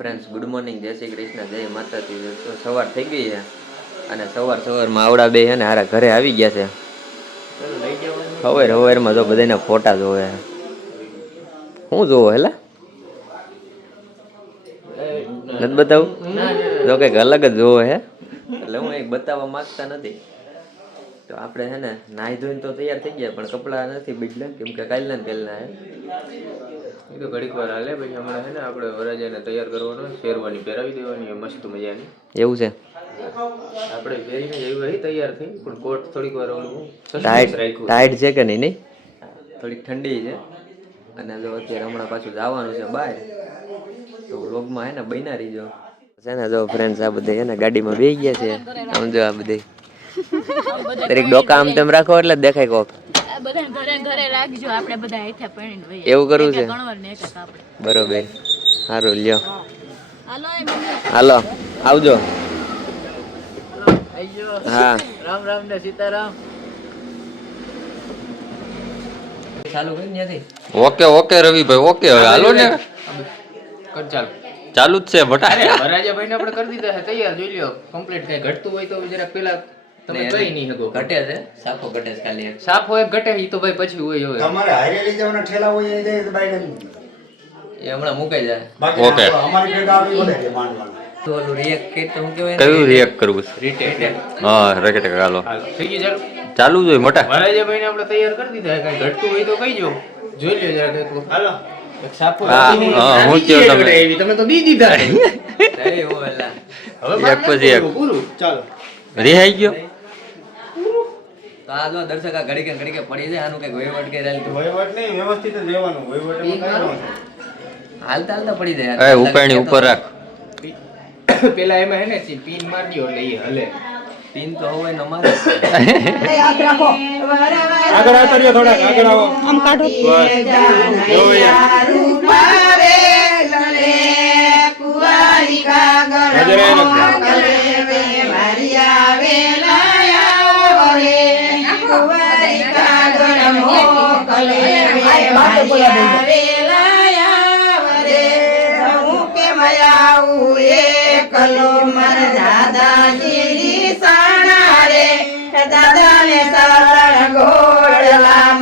Friends, good morning, જય શ્રી કૃષ્ણ, જય માતાજી. તો સવાર થઈ ગઈ છે અને સવારમાં આવડા બે છે ને હારા ઘરે આવી ગયા છે. સવારમાં જો બધાના ફોટા જોવે. શું જોવો હેલા નથી બતાવું? જો કંઈક અલગ જ જોવો હે એટલે હું એક બતાવવા માંગતા નથી. તો આપણે છે ને નાહી ધોઈને તો તૈયાર થઈ ગયા, પણ કપડાં નથી બદલ્યા કેમ કે કાલના હે એ તો ઘડીક વાર હાલે. પછી હમણાં છે ને આપણે વરાજાને તૈયાર કરવાનો, શેરવાની પહેરાવી દેવાની મસ્ત મજાની. એવું છે આપણે પહેરીને એવી હોય તૈયાર થઈ, પણ કોટ થોડીક વાર ઓલું ટાઈટ છે કે નહીં? થોડીક ઠંડી છે અને જો અત્યારે હમણાં પાછું જવાનું છે બહાર, તો વ્લોગમાં હે ને બન્યા રહીજો. છે ને જો ફ્રેન્ડ્સ આ બધે છે ને ગાડીમાં બેસી ગયા છે. આમ જો આ બધે દરેક ડોકા આમ તેમ રાખો એટલે દેખાય કોક. એવું કરવું છે? બરોબર, સારું લ્યો, હાલો આવજો. હા, રામ રામ ને સીતારામ. ચાલુ કરી ત્યાંથી. ઓકે ઓકે રવિભાઈ, ઓકે હવે હાલો ને. ચાલુ જ છે બટા. વરાજાભાઈ ને આપણે કરી દીધા છે તૈયાર. જોઈ લ્યો કમ્પ્લીટ. કઈ ઘટતું હોય તો જરાક પેલા તમે કઈ નહીં શકો. ઘટે છે સાફો ઘટે છે ખાલી. સાફ હોય ઘટે ઈ તો ભાઈ પછી હોય. હવે તમારે હારે લઈ જવાના ઠેલા હોય એ દે બાઈડન એ હમણાં મુકાઈ જાય. ઓકે. અમારી ભેગા આવી બોલે કે માંડવાનું તો ઓલું રિએક્ટ કે તો હું કહેવાય કયું રિએક્ટ કરવું છે? રીટેક. હા રેકેટ હાલો થઈ ગયું ચાલુ. ચાલુ જ હોય મોટા. વરાજાભાઈ ને આપણે તૈયાર કરી દીધા. કઈ ઘટતું હોય તો કઈ જો. જોઈ લ્યો જરાક એટલું. હાલો એક સાફ હોય. હા હું કયો તમે તમે તો દી દીધા. એ હું એલા હવે એક પછી એક. પૂરું ચાલો. રિહાઈ ગયો. તો આ જો દર્શક આ ઘડીકે ઘડીકે પડી જાય. આનું કઈક વહીવટ કે રાયલ વહીવટ નહીં, વ્યવસ્થિત જ રહેવાનું. વહીવટ એમાં કાંઈ ન થાય. હાલતા હાલતા પડી જાય. એ ઉપાણી ઉપર રાખ. પેલા એમાં હે ને પિન મારી દો એટલે ઈ હલે. પિન તો હોય ને અમારે આગળ આવતા રહ્યો, થોડાક આગળ આવો. આમ કાઢો.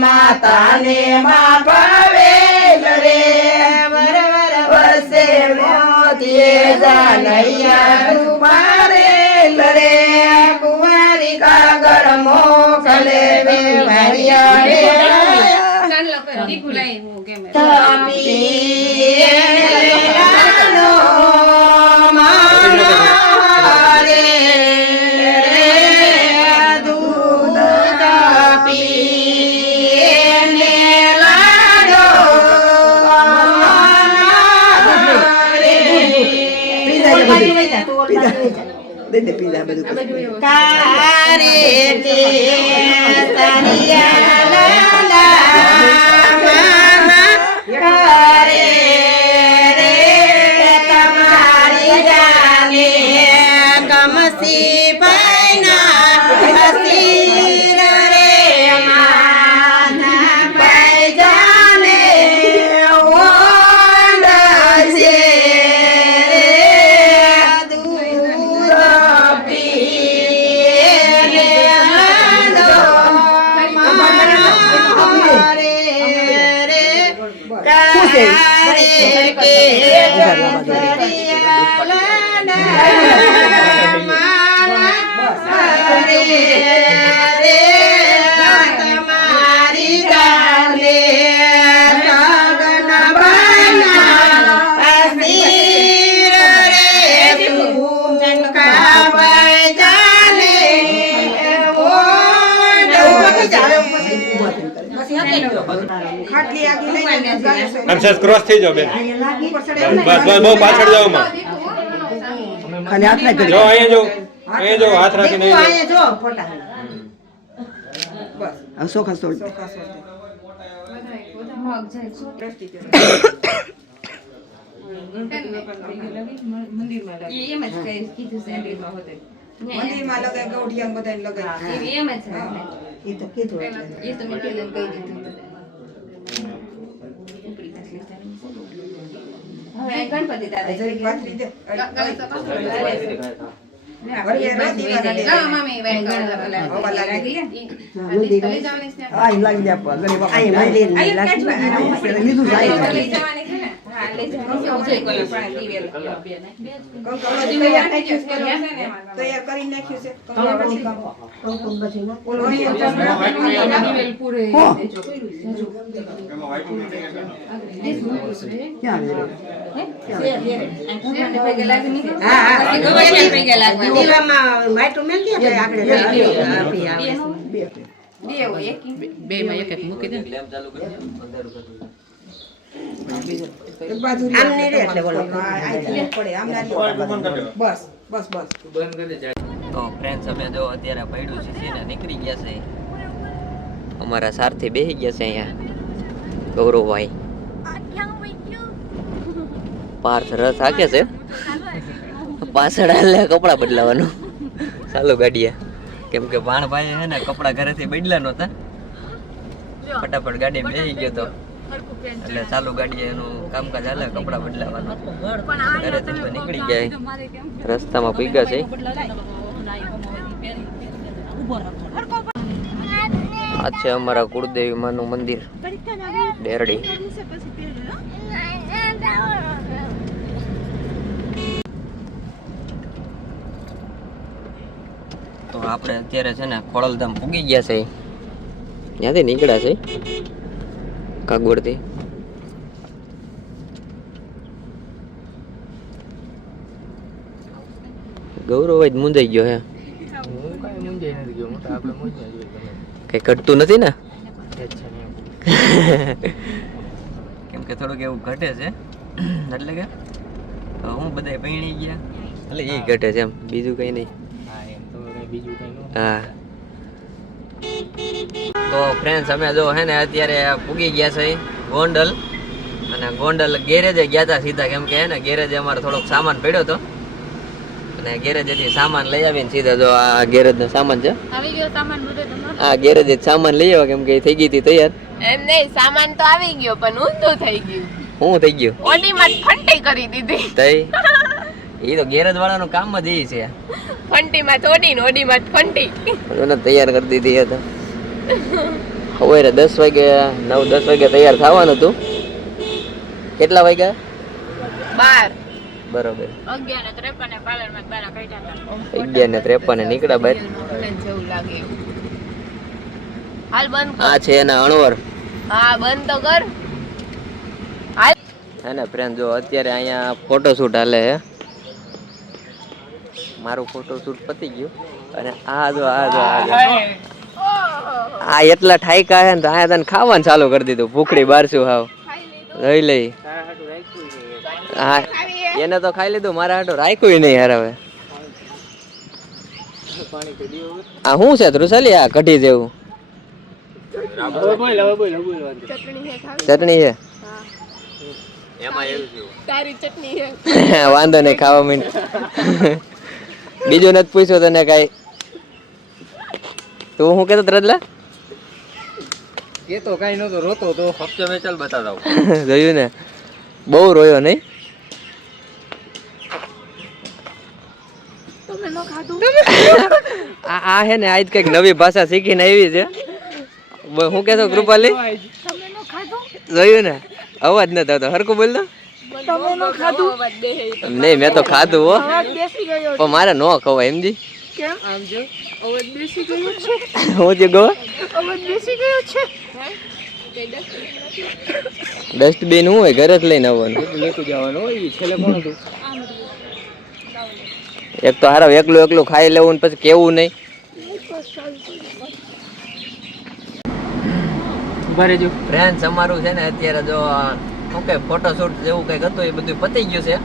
માતાને માં પાવેલ રે વરવર વસે મોતીએ જાનૈયા રૂપારેલ રે કુંવારી કાગળ મોકલે વે વારિયા રે તારે કે તરિયા લાલા કરે રે તમારી જાને કમસી પૈના હસીર રે માના પૈ જાને ઓંડ છે તમારી જાને ક્રોસ થઈ જાવ બેન. બસ બસ બહુ પાછળ જાવ માં. ખાલી હાથ નાખી જો અહીંયા જો, અહીંયા જો, હાથ રાખીને અહીંયા જો. બસ સોખા સોળ મંદિરમાં લગાય ગૌઢિયા બધાને લગાય એમ જ એ તો કીધું એ તો મેં પેલા કહી દીધું હવે ગણપતિ દાદા જરીક પાથરી દે. આ ઈ લાગી દે આપવા. ગરીબ બાપા. આ મંદિરની લાગી. લીધું જાય. તૈયાર કરી નાખ્યું છે કંકુ નથી ના. ક્યાં છે? દીવામાં માટું મેલતી આપણે આગળ બે. લેમ્પ ચાલુ કરી દે, અંધારું કરી દે. એક બાજુ આમ નહીં રે એટલે બોલો આઈ પડે આમ ના રે. બસ બસ બસ બંધ કરી દે. તો ફ્રેન્ડ્સ અમે જો અત્યારે પડ્યું છે સીને નીકળી ગયા છે. અમારા સારથી બેસી ગયા છે અહીંયા ગૌરવભાઈ. પાર્થ રથ હાકે છે, પાછળ હાલે કપડાં બદલાવાનું ચાલો ગાડીએ, કેમ કે ભાણભાઈ હે ને કપડાં ઘરેથી બદલા નહોતા, ફટાફટ ગાડી બેસી ગયો તો એટલે ચાલુ ગાડીએ એનું કામકાજ હાલે કપડાં બદલાવાનું. ઘરેથી તો નીકળી ગયા, રસ્તામાં પૂગ્યા છે. આ છે અમારા કુળદેવી માનું મંદિર ડેરડી. તો આપણે અત્યારે છે ને ખોડલધામ પૂગી ગયા છે. ત્યાંથી નીકળ્યા છે કાગવડથી. ગૌરવ જ મૂંઝાઈ ગયો હે, હું કાંઈ મૂંઝાઈ નથી ગયો, હું તો આપણે મૂંઝાઈ જોઈએ ગમે. કઈ ઘટતું નથી ને, એ જ છે ને એવું. કેમ કે થોડુંક એવું ઘટે છે એટલે કે હું બધા પૈણી ગયા એટલે એ ઘટે છે એમ, બીજું કઈ નહીં. હા એમ તો કાંઈ બીજું કાંઈ ન. હા તો ફ્રેન્ડ્સ અમે જો હે ને અત્યારે પૂગી ગયા છે ગોંડલ, અને ગોંડલ ગેરેજે ગયા હતા સીધા, કેમ કે હે ને ગેરેજે અમારે થોડોક સામાન પડ્યો હતો અને ગેરેજેથી સામાન લઈ આવીને સીધા જો આ ગેરેજનો સામાન છે, આવી ગયો સામાન બધો તમારો? આ ગેરેજે જ સામાન લઈ આવ્યો કેમ કે એ થઈ ગઈ હતી તૈયાર. એમ નહીં, સામાન તો આવી ગયો પણ ઊંધું થઈ ગયું. હું થઈ ગયું ઓડીમાં ફંટી કરી દીધી. તઈ એ તો ગેરેજ વાળાનું કામ જ એ છે, ફંટીમાં ચોડી ને ઓડીમાં ફંટી. મને તૈયાર કરી દીધી હતા. સવારે 10 વાગે 9-10 વાગે તૈયાર થવાનું હતું. કેટલા વાગ્યા? 12 બરોબર 11:53 પાર્લરમાં બારા કાઢ્યા હતા. 11:53 નીકળ્યા બહાર. જેવું લાગે એવું. હાલ બંધ કર. આ છે એના અણવર. હા બંધ તો કર. હાલ હે ને ફ્રેન્ડ જો અત્યારે અહીંયા ફોટોશૂટ હાલે છે. મારું ફોટોશૂટ પતી ગયું અને આ જો આ એટલા ઠાઈકા હે ને તો આયા તને ખાવાનું ચાલુ કરી દીધું. ભૂખડી બારશું હાવ લઈ લઈ. હા એને તો ખાઈ લીધું, મારા હાટો રાખ્યું નહીં યાર. હવે આ શું છે ધ્રુસલી? આ કઢી જેવું ચટણી છે. તારી ચટણી છે. વાંધો નહીં, ખાવા માંડ. બીજું નથી પૂછ્યું તને કાંઈ? તું શું કહેતો રજલા? એ તો કાંઈ નહોતો, રોતો તો હપ્તે મેં ચાલ બતાવતા જોયું ને, બહુ રોયો નહીં? તમે નો ખાધું? આ હે ને આજ કઈક નવી ભાષા શીખીને આવી છે. શું કહેતો કૃપાલી? તમે નો ખાધું? જોયું ને, અવાજ નથી આવતો. હરખું બોલ તો. તમે નો ખાધું? અવાજ બેહે. નહીં મેં તો ખાધું હો, અવાજ બેસી ગયો. પણ મારે ન ખવાય એમજી. કેમ? આમ જો અવાજ બેસી ગયો છે. હું જે ગો અવાજ બેસી ગયો છે. ડસ્ટબિન હું હોય ઘરે જ લઈને આવવાનું. લેતું જવાનું હોય. ઈ છેલ્લે કોણ હતું? એક તો હારા એકલું ખાઈ લેવું ને પછી કેવું નહીં. ઉભા ફ્રેન્ડ્સ અમારું છે ને અત્યારે જો શું કે ફોટોશૂટ જેવું કંઈક હતું એ બધું પતી ગયું છે.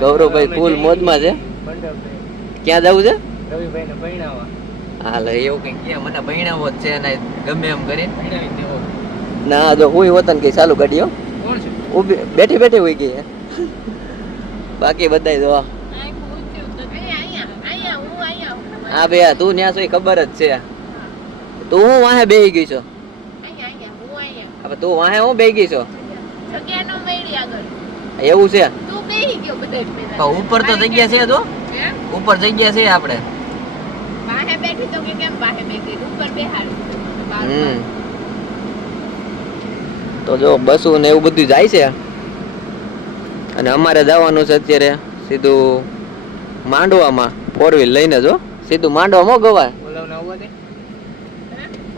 ગૌરવભાઈ ફૂલ મોજમાં છે. ક્યાં જવું છે? રવિભાઈને પરણાવવા. હાલ એવું કંઈક ક્યાં મને ભણાવો જ છે ને ગમે એમ કરીને. પરણાવી દેવો. ના જો હું હોતા ને કઈ ચાલુ ગાડીઓ કોણ છે? ઊભી બેઠી હોય ગઈ. બાકી બધા જો હા ભાઈ તું ન્યા છો ખબર જ છે. તું હું વાહે બેહી ગઈ છો? હવે તું વાહે હું બેહી ગઈ છો? જગ્યા નો મળી નથી આગળ. એવું છે તું બેહી ગયો બધા ભેગા. પણ ઉપર તો જગ્યા છે તો હે? ઉપર જગ્યા છે આપણે બાહે બેઠી તો કે કેમ બાહે બેઠી ઉપર બેહાડું બહાર હમ તો જો બસો ને એવું બધું જાય છે અને અમારે જવાનું છે અત્યારે સીધું માંડવામાં 4 વ્હીલ લઈને જો સીધું માંડવામાં ગવા બોલાવને આવવા દે.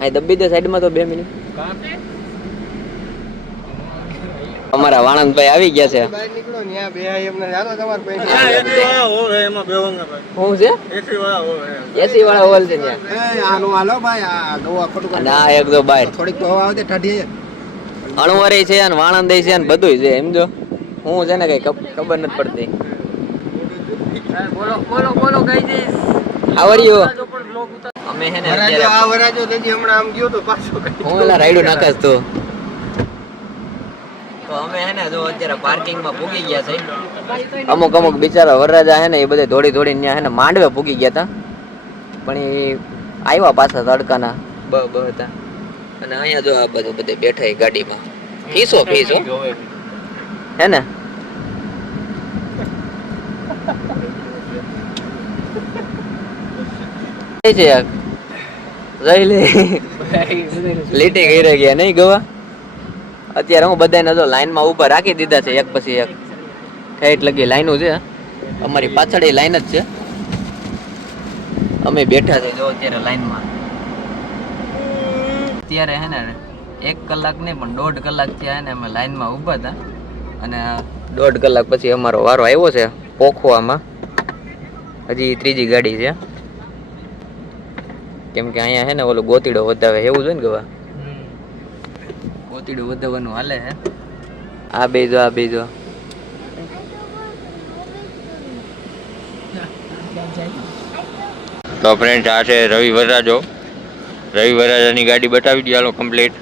આ દબ્બી દે સાઈડમાં તો 2 મિનિટ અમારા વાણંદભાઈ આવી ગયા છે બહાર નીકળો ન્યા બે એમને જાતો તમાર પાસે શું છે એસી વાળા હોલ છે ત્યાં આનો હાલો ભાઈ આ ગોવા ખોટું અને આ એક જો બાર થોડીક હવા આવતે ઠાઠી અણવરે છે અને વાણંદ છે અને બધુંય છે સમજો હું છે ને કઈ ખબર નથી પડતી બોલો કઈ જઈશ આવડ્યો અમે હે ને અત્યારે આ વરાજો તેથી હમણાં આમ ગયો તો પાછો હું એલા રાઈડું નાખસ તો અમે હે ને જો અત્યારે પાર્કિંગ માં પૂગી ગયા છે અમુક બિચારા વરરાજા હે ને એ બધે દોડી ત્યાં હે ને માંડવે પૂગી ગયા હતા પણ એ આવ્યા પાછા તડકાના બ હતા અને અહીંયા જો આ બધું બધે બેઠા એ ગાડીમાં ફીસો હે ને છે યાર જઈ લે લીટી કરી ગયા નહીં ગવા અત્યારે હું બધાને જો લાઈનમાં ઊભા રાખી દીધા છે એક પછી એક ઠેઠ લગી લાઈનો છે અમારી પાછળ લાઈન જ છે અમે બેઠા છે જો અત્યારે લાઈનમાં અત્યારે હે ને 1 કલાક નહીં પણ 1.5 કલાક થયા ને અમે લાઈનમાં ઊભા હતા અને 1.5 કલાક પછી અમારો વારો આવ્યો છે પોખવામાં હજી ત્રીજી ગાડી છે કેમ કે અહીંયા હે ને ઓલું ગોતીડો વધાવે એવું છે ને ગવા ગોતીડો વધાવવાનું હાલે હે આ બેજો તો ફ્રેન્ડ આ છે રવિ વરરાજાની ગાડી બતાવી દે હાલો કમ્પ્લીટ.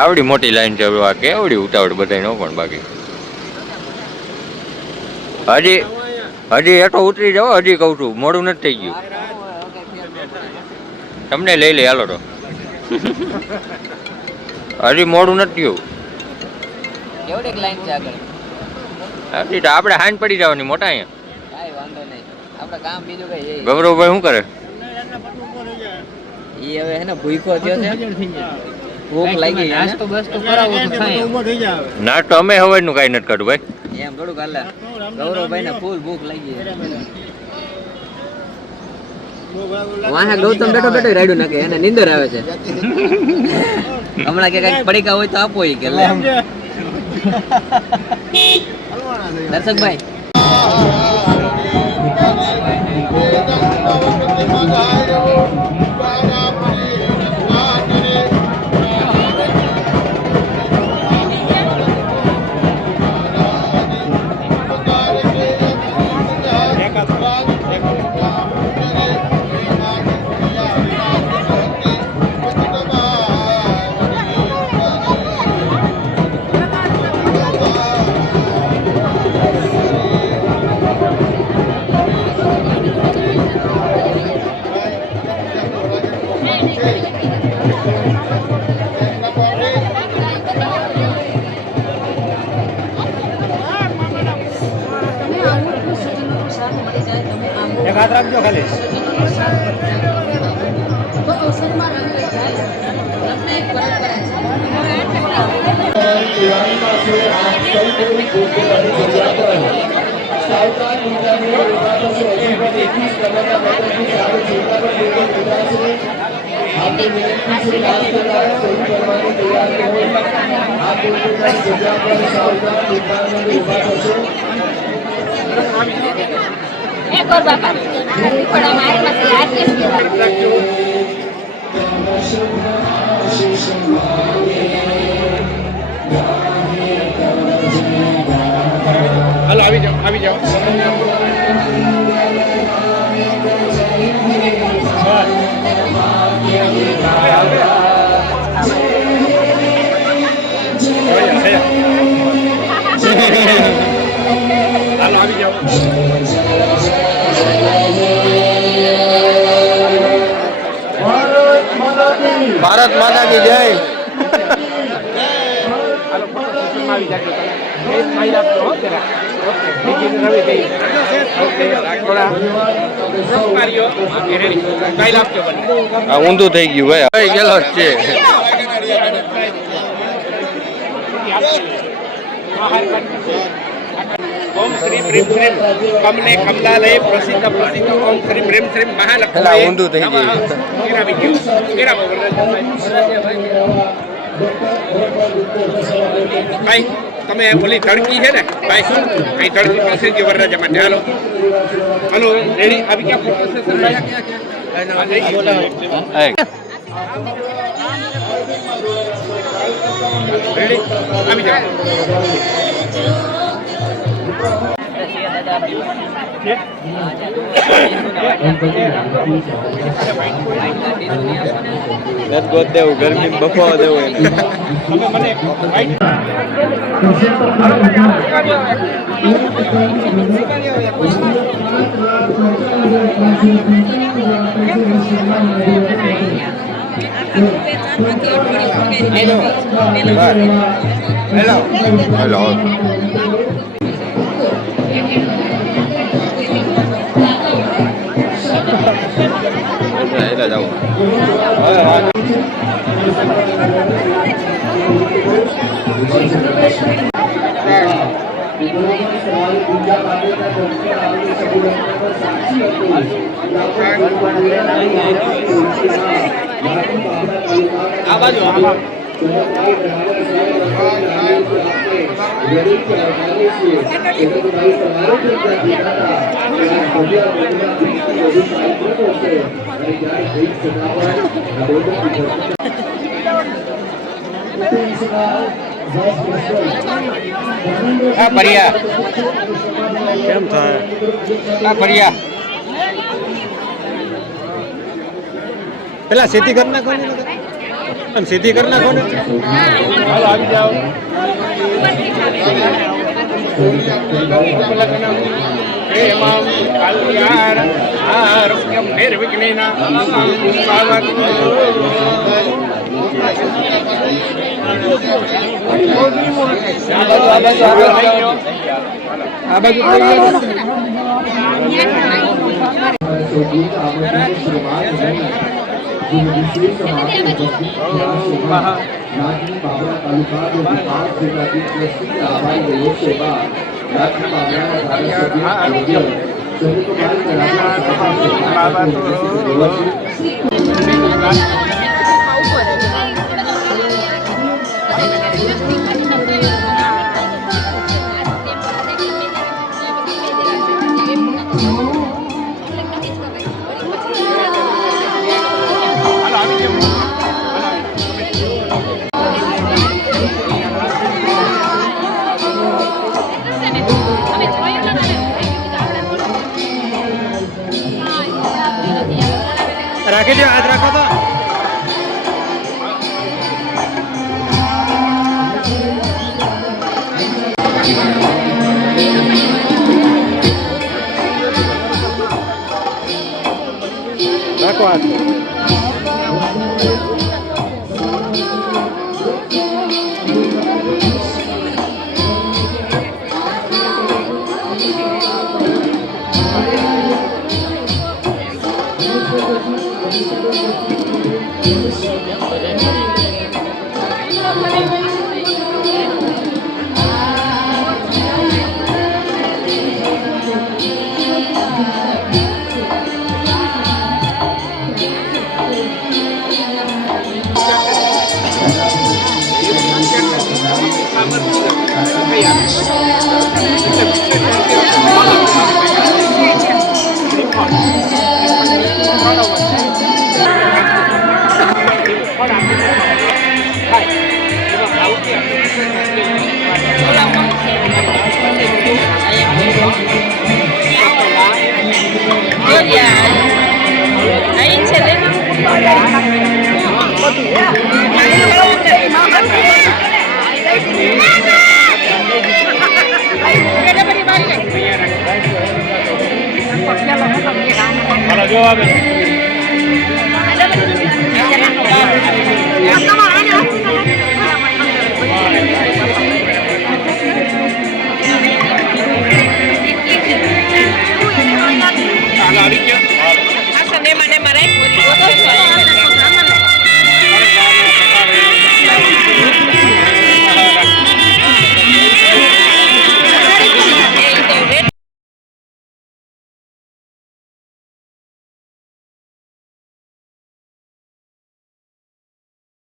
આવડી મોટી લાઈન છે આ કેવડી ઉતાવળ બધાય નો પણ બાકી હજી હેઠો ઉતરી જાઓ હજી કહું છું મોડું નથી થઈ ગયું તમને લઈ લે હાલો તો હજી મોડું નથી થયું કેવડી લાઈન છે આગળ હજી તો આપણે હાંજ પડી જવાની મોટા અહીંયા કાંઈ વાંધો નહીં આપણે કામ બીજું કઈ છે ગૌરવભાઈ શું કરે ઈ હવે હે ને ભૂખો થયો છે ભૂખ લાગી નાસ્તો બસ તો કરાવો તો થાય નાસ્તો અમે હવારનું કાંઈ નથી કાઢું ભાઈ એમ થોડું કાલે ગૌરવભાઈ ને ફૂલ ભૂખ લાગી વાહે ગૌતમ બેઠો રાયડું નાખે એને નીંદર આવે છે હમણાં કે કઈક પડીકા હોય તો આપો કે લે દર્શકભાઈ હાથ રાખજો ખાલી એક ઓર બાપા પણ અમારી પાસે હાલો આવી જાઓ હાલો આવી જાઓ ભારત માતા કી જય. આ ઊંધું થઈ ગયું ભાઈ ગયેલો જ છે. ઓમ શ્રી પ્રેમ શ્રીમ કમને કમલાલય પ્રસિદ્ધ પ્રસિદ્ધ ઓમ શ્રી પ્રેમ શ્રીમ મહાલક્ષ્મી. પેલા ઊંધું થઈ ગયું. ભાઈ તમે ઓલી તડકી છે ને ભાઈ અહીં તડકી પાસે જે વરરાજા માટે હાલો હાલો રેડી આવી ક્યાં ફોટો સેશન રેડી આવી જાઓ. ગોત દેવું ગરમી બફાવા દેવું એને. હેલો આ બાજુ આ પરિયા કેમ થાય? આ પરિયા પેલા સીધી કરી નાખો ને સીધી કરી નાખો ને. હાલો આવી જાઓ. એમાં કલ્યાણ આરોગ્યમ નિર્વિઘ્નેના આ બાજુ રાખી દો, હાથ રાખો તો. રાખો હાથ. Thank you.